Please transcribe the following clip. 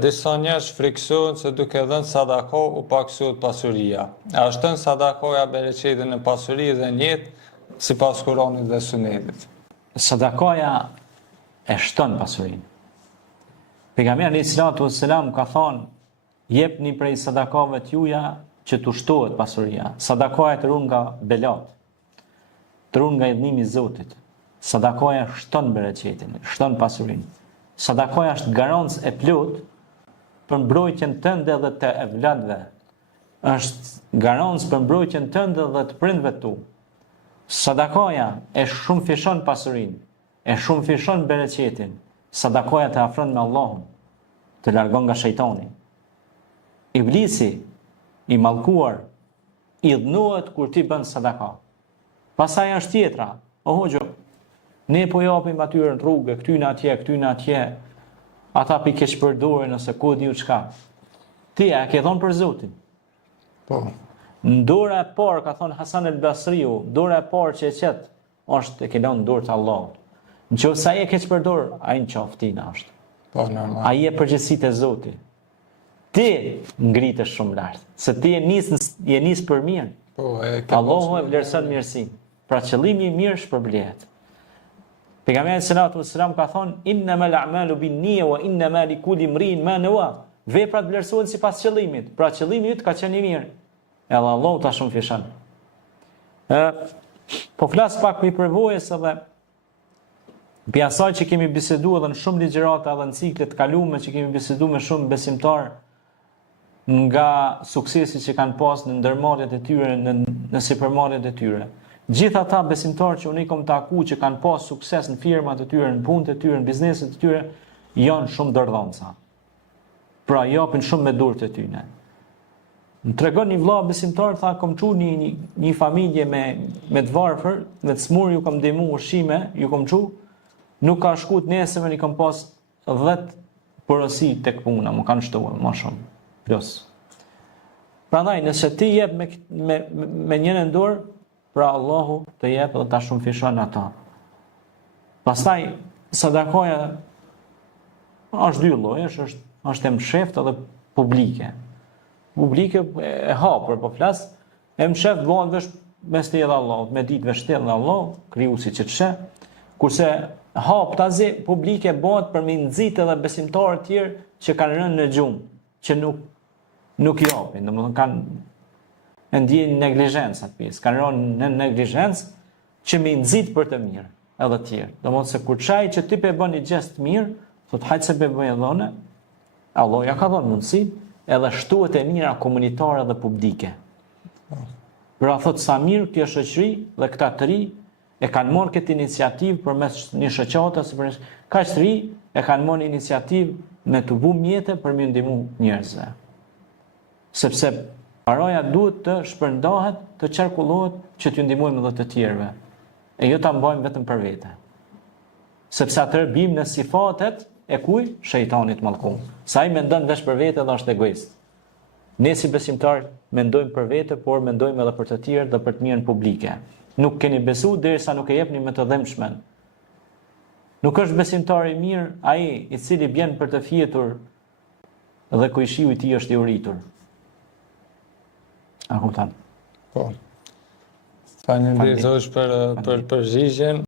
Disa njerëz friksohen se duke dhënë sadako u paksohet pasuria. A shton sadakoja bereqetin e pasurisë dhe në jetë sipas Kuranit dhe Sunetit? Sadakoja e shton pasurinë. Pejgamberi alayhis salatu wassalam ka thonë: jepni prej sadakave t'juja që t'u shtohet pasuria. Sadakoja të ruan nga belat, të ruan nga idhnimi i Zotit. Sadakoja shton bereqetin, shton pasurinë. Sadakoja është garancë e plot për mbrojtjen tënde dhe të evladëve. Është garancë për mbrojtjen tënde dhe të prindve tu. Sadakoja e shumëfishon pasurinë, e shumëfishon bereqetin. Sadakoja të afron me Allahun, të largon nga shejtani. Iblisi i mallkuar i dhënohet kur ti bën sadaka. Pastaj është tjetra: o hoxho, ne po japim atyre në rrugë, këty në atje, ata pi keq përdoren ose ku diu çka. Ti a ke dhënë për Zotin? Po. Në dora e parë, ka thonë Hasan el Basriu, dora e parë që e qet është e ke lënë në dorë të Allahut. Nëse ai e keq përdor, ai në qaftina është. Po, normal. Ai e përgjegjësitë e Zotit. Ti ngritesh shumë lart, se ti je nis për mirë. Po, Allahu e vlerëson mirësinë. Pra qëllimi i mirë shpërblehet. Pejgamberi sallallahu alaihi wasallam ka thonë: innamal a'malu binniyya wa innamal likulli imrin ma nawa. Veprat vlerësohen sipas qëllimit. Pra qëllimi yt ka qenë i mirë. Edhe Allahu ta shumëfishon. Po flas pak për përvojës edhe për asaj që kemi biseduar edhe në shumë ligjërata edhe në ciklet të kaluara që kemi biseduar me shumë besimtar nga suksesi që kanë pas në ndërmarrjet e tyre, në sipërmarrjet e tyre. Gjithë ata besimtarë që unë i kom taku që kanë pas sukses në firmat e tyre, në punët e tyre, në bizneset e tyre, janë shumë dërdhonca. Pra japin shumë me durët e tyre. Më tregon një vëlla besimtar, tha, kom çu një familje me të varfër, me të smur ju kom ndihmu ushqime, ju kom çu, nuk ka shkut nesër, i kom pas 10 porosi tek puna, më kanë shtuar më shumë. Plus. Prandaj, nëse ti jep me njërin dorë, pra Allahu të jep dhe ta shumëfishon ata. Pastaj, sadakoja është dy llojesh, është e msheft edhe publike. Publike e hapur, po flas, e msheft bëhet vesh me shtellë Allahut, me ditë vesh shtellë Allahut, krijuesi që të sheh, kurse haptazi publike bëhet për me nxit edhe besimtarë të tjerë që kanë rënë në gjumë, që nuk japin, domethënë kanë ndjen neglizhencë atë pjesë, kanë rënë në neglizhencë që më nxit për të mirë edhe të tjerë. Domethënë se kur çaj që ti pe bën një gjest mirë, thot hajt se be bëj dhënë, Allah ja ka dhënë mundësi, edhe shtuhet e mira komunitare dhe publike. Pra thot sa mirë kjo shoqëri dhe këta të ri e kanë marrë këtë iniciativë përmes një shoqate, sipërveç kaq të ri e kanë marrë iniciativë me të vënë mjete për me ndihmu njerëzve. Sepse paraja duhet të shpërndahet, të qarkullohet që t'ju ndihmojmë edhe të tjerëve. E jo ta mbajmë vetëm për vete. Sepse atëherë bim në sifatet e kuj? Shejtanit mallkuar. Sa ai mendon vesh për vete dhe është egoist. Ne si besimtar mendojmë për vete, por mendojmë edhe për të tjerë dhe për të mirën publike. Nuk keni besu derisa nuk e jepni me të dhëmshmen. Nuk është besimtar i mirë ai i cili bjen për të fjetur dhe kujshiu i tij është i uritur. A kupton? Po. Faleminderit për përgjigjen.